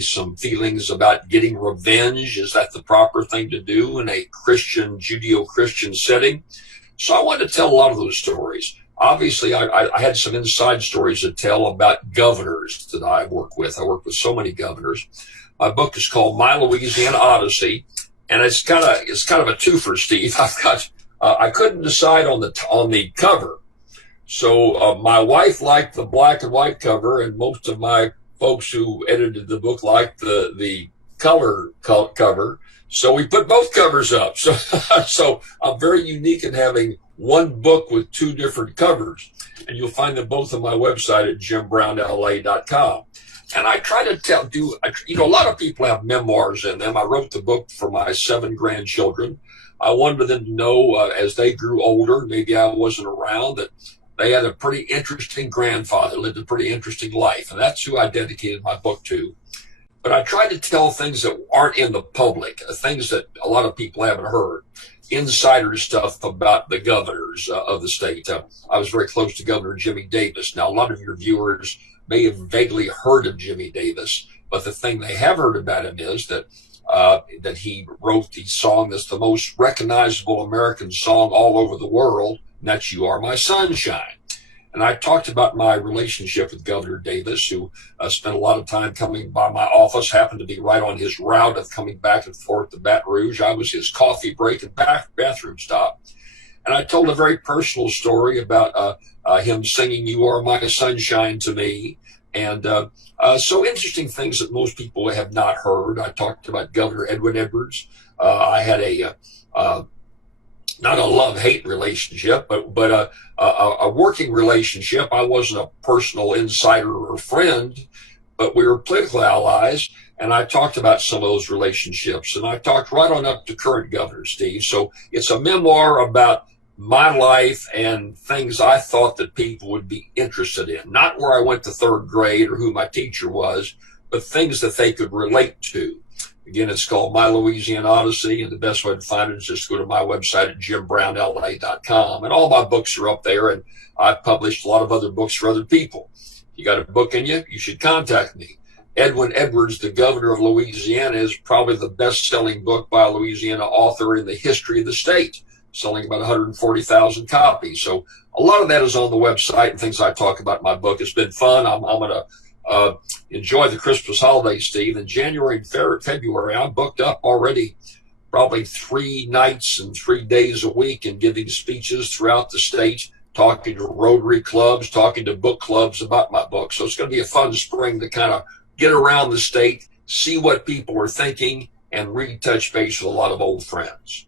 some feelings about getting revenge. Is that the proper thing to do in a Christian, Judeo-Christian setting? So I wanted to tell a lot of those stories. Obviously, I had some inside stories to tell about governors that I work with. I work with so many governors. My book is called My Louisiana Odyssey, and it's kind of a twofer, Steve. I couldn't decide on the cover. So my wife liked the black and white cover, and most of my folks who edited the book liked the color cover. So we put both covers up. So I'm very unique in having one book with two different covers, and you'll find them both on my website at jimbrownla.com. And I try to a lot of people have memoirs in them. I wrote the book for my 7 grandchildren. I wanted them to know as they grew older, maybe I wasn't around, that they had a pretty interesting grandfather, lived a pretty interesting life. And that's who I dedicated my book to. But I tried to tell things that aren't in the public, things that a lot of people haven't heard, insider stuff about the governors of the state. I was very close to Governor Jimmy Davis. Now, a lot of your viewers may have vaguely heard of Jimmy Davis, but the thing they have heard about him is that he wrote the song that's the most recognizable American song all over the world, and that's You Are My Sunshine. And I talked about my relationship with Governor Davis, who spent a lot of time coming by my office, happened to be right on his route of coming back and forth to Baton Rouge. I was his coffee break and bathroom stop. And I told a very personal story about him singing You Are My Sunshine to me. And so interesting things that most people have not heard. I talked about Governor Edwin Edwards. I had not a love-hate relationship, but a working relationship. I wasn't a personal insider or friend, but we were political allies, and I talked about some of those relationships, and I talked right on up to current governor, Steve. So it's a memoir about my life and things I thought that people would be interested in, not where I went to 3rd grade or who my teacher was, but things that they could relate to. Again, it's called My Louisiana Odyssey, and the best way to find it is just go to my website at jimbrownla.com. And all my books are up there, and I've published a lot of other books for other people. If you got a book in you, you should contact me. Edwin Edwards, the governor of Louisiana, is probably the best-selling book by a Louisiana author in the history of the state, selling about 140,000 copies. So a lot of that is on the website and things I talk about in my book. It's been fun. I'm going to enjoy the Christmas holiday, Steve. In January and February, I'm booked up already probably 3 nights and 3 days a week and giving speeches throughout the state, talking to Rotary clubs, talking to book clubs about my book. So it's going to be a fun spring to kind of get around the state, see what people are thinking, and retouch base with a lot of old friends.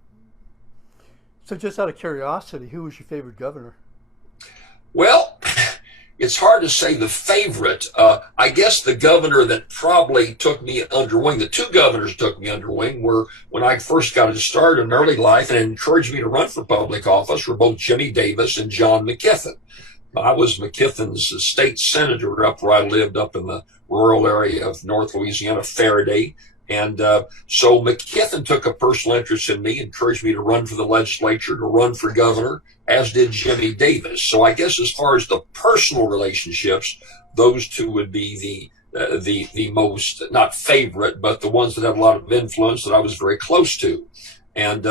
So just out of curiosity, who was your favorite governor? Well, it's hard to say the favorite. I guess the governor that probably took me under wing, the 2 governors took me under wing, were when I first got started in early life and encouraged me to run for public office, were both Jimmy Davis and John McKithen. I was McKithen's state senator up where I lived up in the rural area of North Louisiana, Faraday. And so McKithen took a personal interest in me, encouraged me to run for the legislature, to run for governor, as did Jimmy Davis. So I guess as far as the personal relationships, those 2 would be the most, not favorite, but the ones that had a lot of influence that I was very close to. And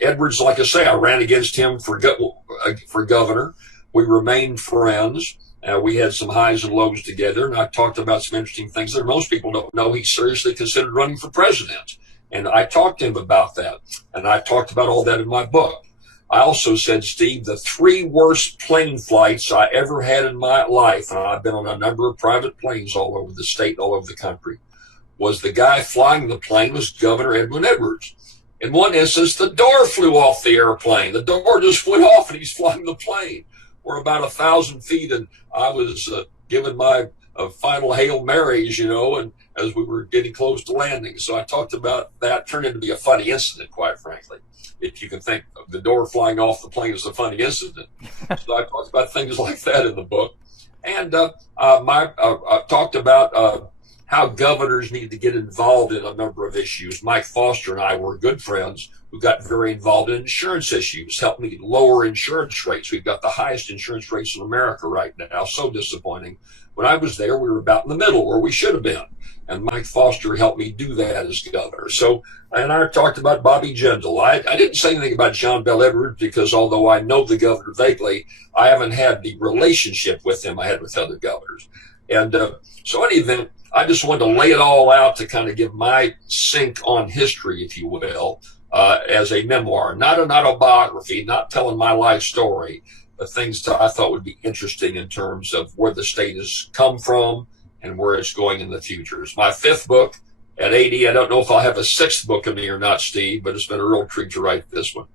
Edwards, like I say, I ran against him for governor. We remained friends. We had some highs and lows together, and I talked about some interesting things that most people don't know. He seriously considered running for president, and I talked to him about that, and I talked about all that in my book. I also said, Steve, the 3 worst plane flights I ever had in my life, and I've been on a number of private planes all over the state, all over the country, was the guy flying the plane was Governor Edwin Edwards. In one instance, the door flew off the airplane. The door just went off, and he's flying the plane. We're about 1,000 feet, and I was giving my final Hail Marys, and as we were getting close to landing. So I talked about that. Turned into be a funny incident, quite frankly. If you can think of the door flying off the plane as a funny incident. So I talked about things like that in the book. And I talked about how governors need to get involved in a number of issues. Mike Foster and I were good friends who got very involved in insurance issues, helped me lower insurance rates. We've got the highest insurance rates in America right now. So disappointing. When I was there, we were about in the middle where we should have been. And Mike Foster helped me do that as governor. So, and I talked about Bobby Jindal. I didn't say anything about John Bel Edwards because although I know the governor vaguely, I haven't had the relationship with him I had with other governors. And so in any event, I just wanted to lay it all out to kind of give my sink on history, if you will, as a memoir, not an autobiography, not telling my life story, but things that I thought would be interesting in terms of where the state has come from and where it's going in the future. It's my 5th book. At 80, I don't know if I'll have a 6th book in me or not, Steve, but it's been a real treat to write this one.